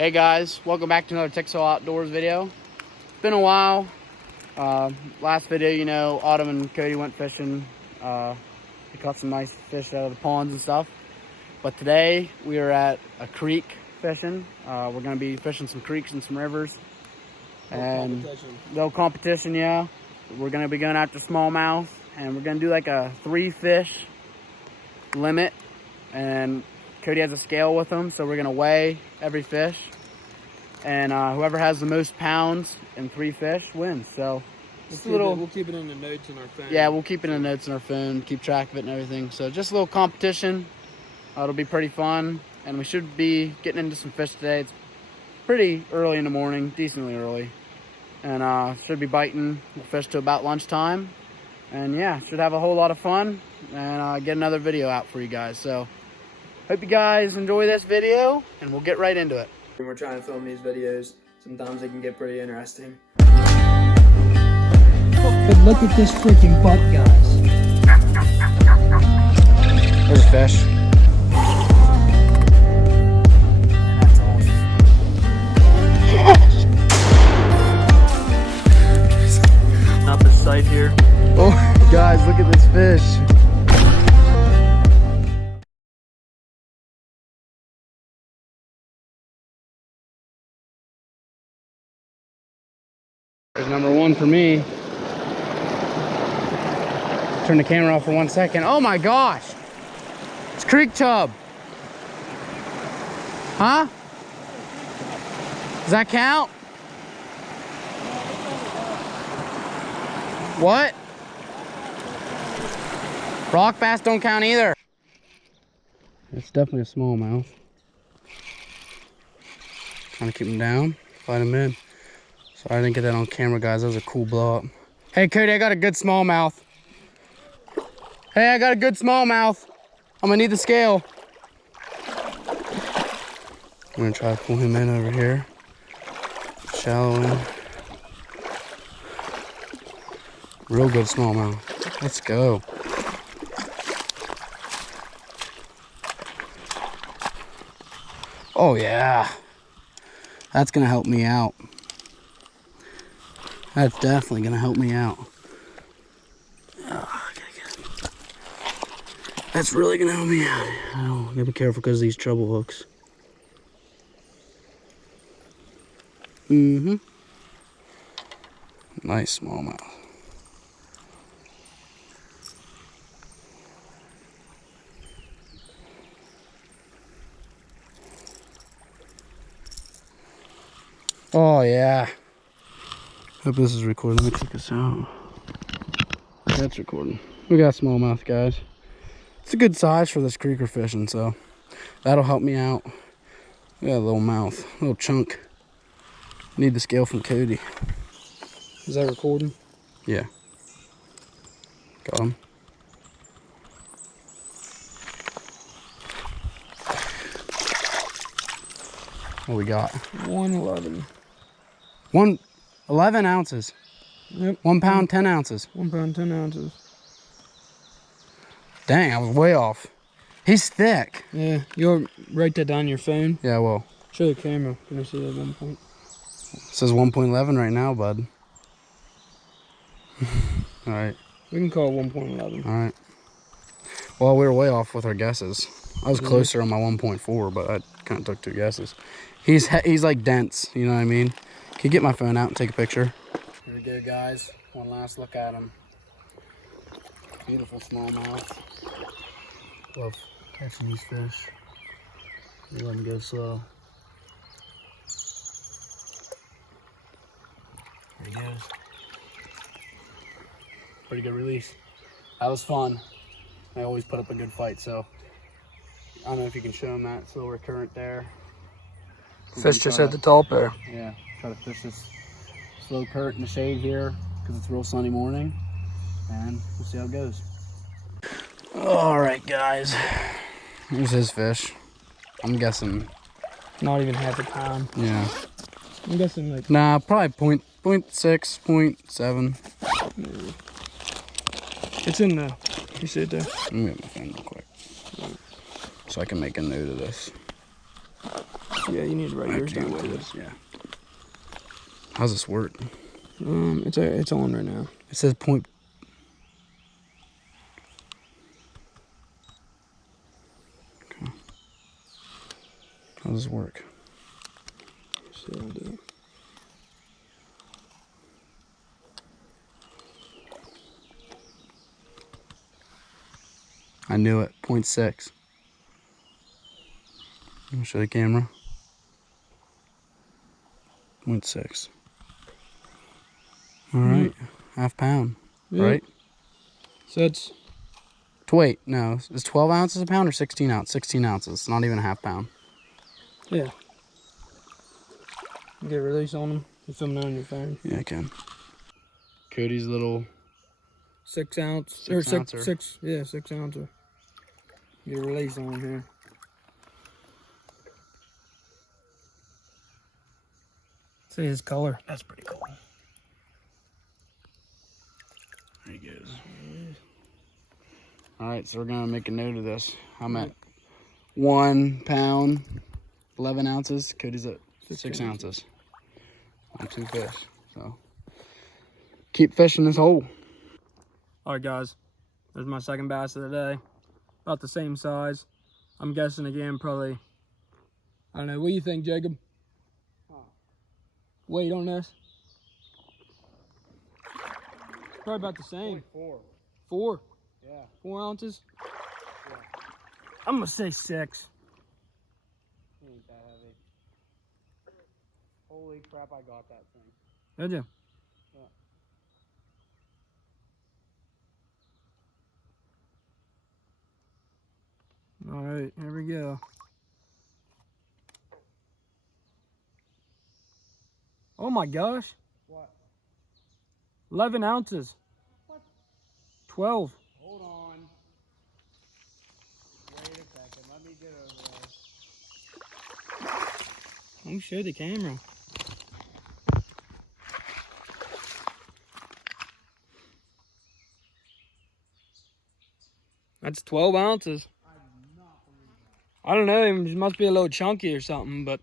Hey guys, welcome back to another Texel Outdoors video. It's been a while. Last video, you know, Autumn and Cody went fishing. We caught some nice fish out of the ponds and stuff. But today we are at a creek fishing. We're going to be fishing some creeks and some rivers. No competition, yeah. We're going to be going after smallmouth, and we're going to do like a 3 fish limit. And Cody has a scale with him, so we're gonna weigh every fish, and whoever has the most pounds in 3 fish wins. So we'll keep it in the notes in our phone. Yeah, we'll keep it in the notes in our phone, keep track of it and everything. So just a little competition. It'll be pretty fun, and we should be getting into some fish today. It's pretty early in the morning, decently early, and should be biting. We'll fish to about lunchtime, and yeah, should have a whole lot of fun and get another video out for you guys. So hope you guys enjoy this video, and we'll get right into it. When we're trying to film these videos, sometimes they can get pretty interesting. But look at this freaking butt, guys. There's a fish. That's awesome. Yes! Not the sight here. Oh, guys, look at this fish. There's number 1 for me. Turn the camera off for 1 second. Oh my gosh! It's creek chub. Huh? Does that count? What? Rock bass don't count either. It's definitely a smallmouth. Trying to keep them down, fight them in. Sorry I didn't get that on camera, guys. That was a cool blow up. Hey Cody, I got a good smallmouth. Hey, I got a good smallmouth. I'm gonna need the scale. I'm gonna try to pull him in over here. Shallow in. Real good smallmouth. Let's go. Oh yeah. That's gonna help me out. That's definitely gonna help me out. Oh, that's really gonna help me out. Oh, gotta be careful because of these treble hooks. Nice smallmouth. Oh yeah. Hope this is recording. Let me check this out. That's recording. We got smallmouth, guys. It's a good size for this creeker fishing, so that'll help me out. We got a little mouth, a little chunk. Need the scale from Cody. Is that recording? Yeah. Got him. What we got? 111. 11 ounces. Yep. 1 pound, 10 ounces. 1 pound, 10 ounces. Dang, I was way off. He's thick. Yeah, you'll write that down on your phone. Yeah, well. Show the camera. Can I see that 1 point? It says 1.11 right now, bud. All right. We can call it 1.11. All right. Well, we were way off with our guesses. I was closer on my 1.4, but I kind of took 2 guesses. He's like dense, you know what I mean? Can you get my phone out and take a picture? Here we go, guys. One last look at him. Beautiful smallmouth. Love catching these fish. You let them go slow. There he goes. Pretty good release. That was fun. I always put up a good fight, so I don't know if you can show them that slower current there. Fish just at the top there. Yeah, try to fish this slow current in the shade here because it's a real sunny morning, and we'll see how it goes. All right, guys. Here's his fish. I'm guessing. Not even half a pound. Yeah. I'm guessing like. Nah, probably 0.6, 0.7. Maybe. It's in there. You see it there? Let me get my phone real quick so I can make a note of this. Yeah, you need to write yours down too. Yeah. How's this work? It's on right now. It says point. Okay. How does this work? So I'll do it. I knew it. 0.6. Let me show the camera. 0.6. All right. Half pound. Yeah. Right? So it's Wait, no. Is 12 ounces a pound or 16 ounces? 16 ounces. Not even a half pound. yeah. Get a release on them. You're filming on your phone. Yeah, I can. Cody's little 6 ounce Six or six, ouncer. 6 ouncer. Get a release on here. See his color. That's pretty cool. There he goes. All right, so we're gonna make a note of this. I'm at 1 pound, 11 ounces. Cody's at 6 ounces. On 2 fish. So keep fishing this hole. All right, guys. There's my second bass of the day. About the same size. I'm guessing again, probably. I don't know. What do you think, Jacob? Weight on this? Probably about the same. 4. 4? Yeah. 4 ounces? Yeah. I'm gonna say 6. He ain't that heavy. Holy crap, I got that thing. Did you? All right, here we go. Oh my gosh. What? 11 ounces. What? 12. Hold on. Wait a second. Let me get over there. Let me show the camera. That's 12 ounces. I don't know, it must be a little chunky or something, but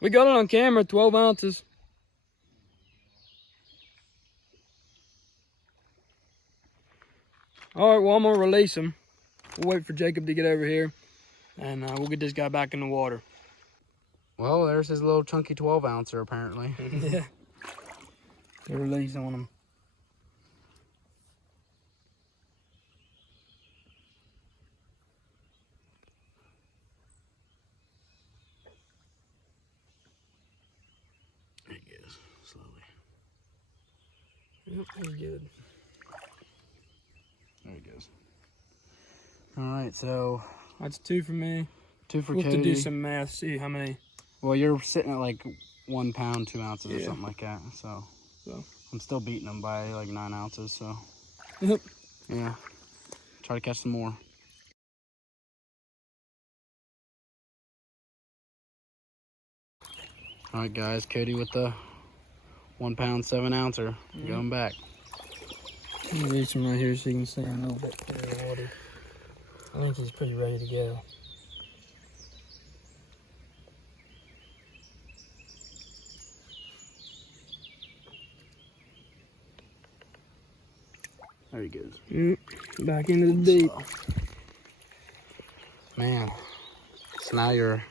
we got it on camera, 12 ounces. All right, well, I'm gonna release him. We'll wait for Jacob to get over here, and we'll get this guy back in the water. Well, there's his little chunky 12 ouncer apparently. Yeah. Get a release on him. There he goes, slowly. Yep, he's good. There he goes. All right, so That's 2 for me. 2 for We'll have Cody. to do some math, see how many. Well, you're sitting at like 1 pound, 2 ounces or Yeah. something like that. So So. I'm still beating him by like 9 ounces. So Yep. yeah, try to catch some more. All right, guys, Cody with the 1 pound, 7 ouncer. Going back. Let me reach him right here so you can see him a little bit clear of the water. I think he's pretty ready to go. There he goes. Back into the deep. Man, so now you're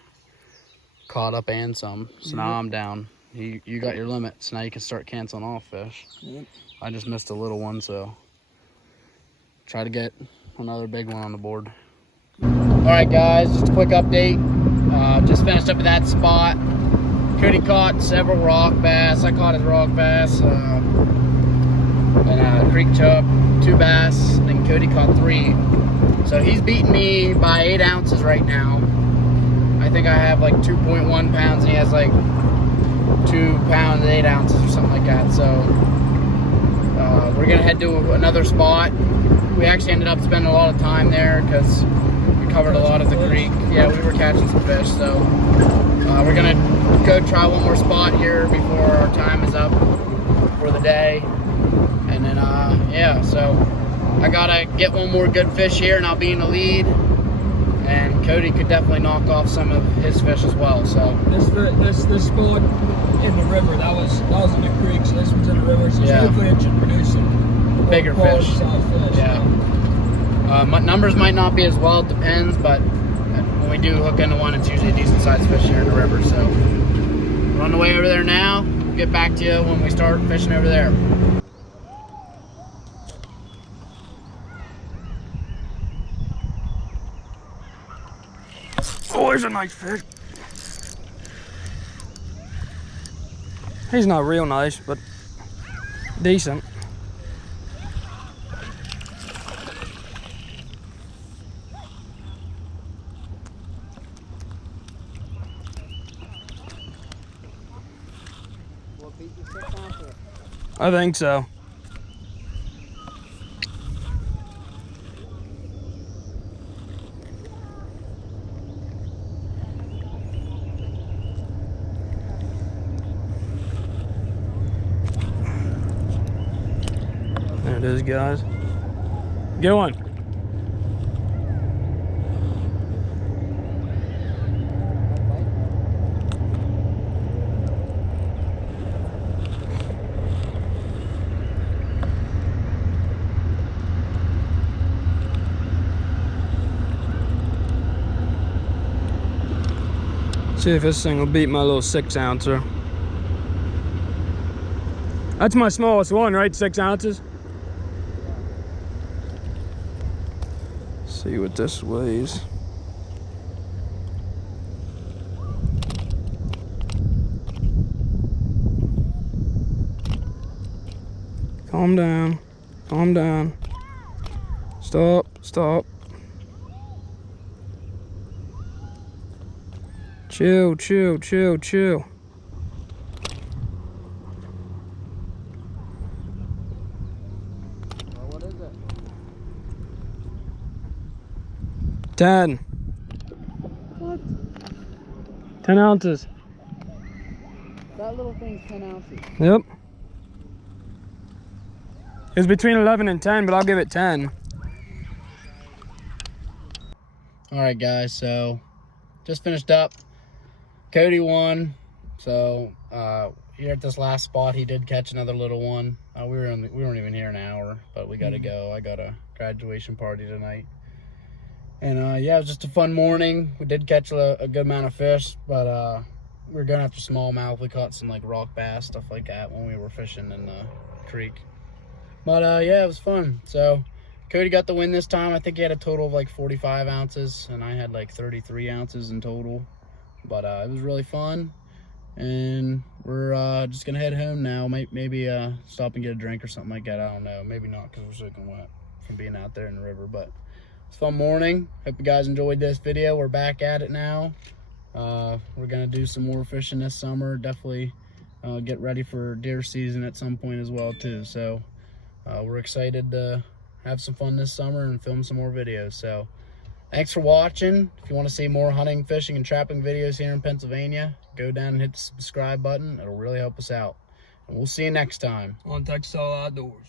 caught up and some. So now I'm down. You got your limit. So now you can start canceling off fish. Yep. I just missed a little one, so try to get another big one on the board. All right, guys, just a quick update. Just finished up at that spot. Cody caught several rock bass. I caught his rock bass and a creek chub, 2 bass, and Cody caught 3. So he's beating me by 8 ounces right now. I think I have like 2.1 pounds, and he has like 2 pounds, 8 ounces or something like that. So we're gonna head to another spot. We actually ended up spending a lot of time there because we covered a lot of the creek. Yeah, we were catching some fish. So we're gonna go try one more spot here before our time is up for the day. And then, yeah, so I gotta get one more good fish here and I'll be in the lead. and Cody could definitely knock off some of his fish as well. So This spot in the river, that was in the creek, so this one's in the river, so Yeah. hopefully it should produce some bigger quality fish. size fish. Yeah. Numbers might not be as well, it depends, but when we do hook into one, it's usually a decent sized fish here in the river. So we're on the way over there now. We'll get back to you when we start fishing over there. Oh, here's a nice fish. He's not real nice, but decent. I think so. There it is, guys. Good one. See if this thing will beat my little 6-ouncer. That's my smallest one, right? 6 ounces? See what this weighs. Calm down. Calm down. Stop. Stop. Chill, chill, chill, chill. What is it? 10. What? 10 ounces. That little thing's 10 ounces. Yep. It was between 11 and 10, but I'll give it 10. All right, guys, so just finished up. Cody won. So here at this last spot, he did catch another little one. We weren't even here an hour, but we got to go. I got a graduation party tonight. And yeah, it was just a fun morning. We did catch a good amount of fish, but we were going after smallmouth. We caught some like rock bass, stuff like that when we were fishing in the creek. But yeah, it was fun. So Cody got the win this time. I think he had a total of like 45 ounces, and I had like 33 ounces in total. But it was really fun, and we're just gonna head home now. Maybe stop and get a drink or something like that. I don't know. Maybe not, because we're soaking wet from being out there in the river. But it's a fun morning. Hope you guys enjoyed this video. We're back at it now. We're gonna do some more fishing this summer. Definitely get ready for deer season at some point as well too. So we're excited to have some fun this summer and film some more videos. So thanks for watching. If you want to see more hunting, fishing, and trapping videos here in Pennsylvania, go down and hit the subscribe button. It'll really help us out. And we'll see you next time. On Textile Outdoors.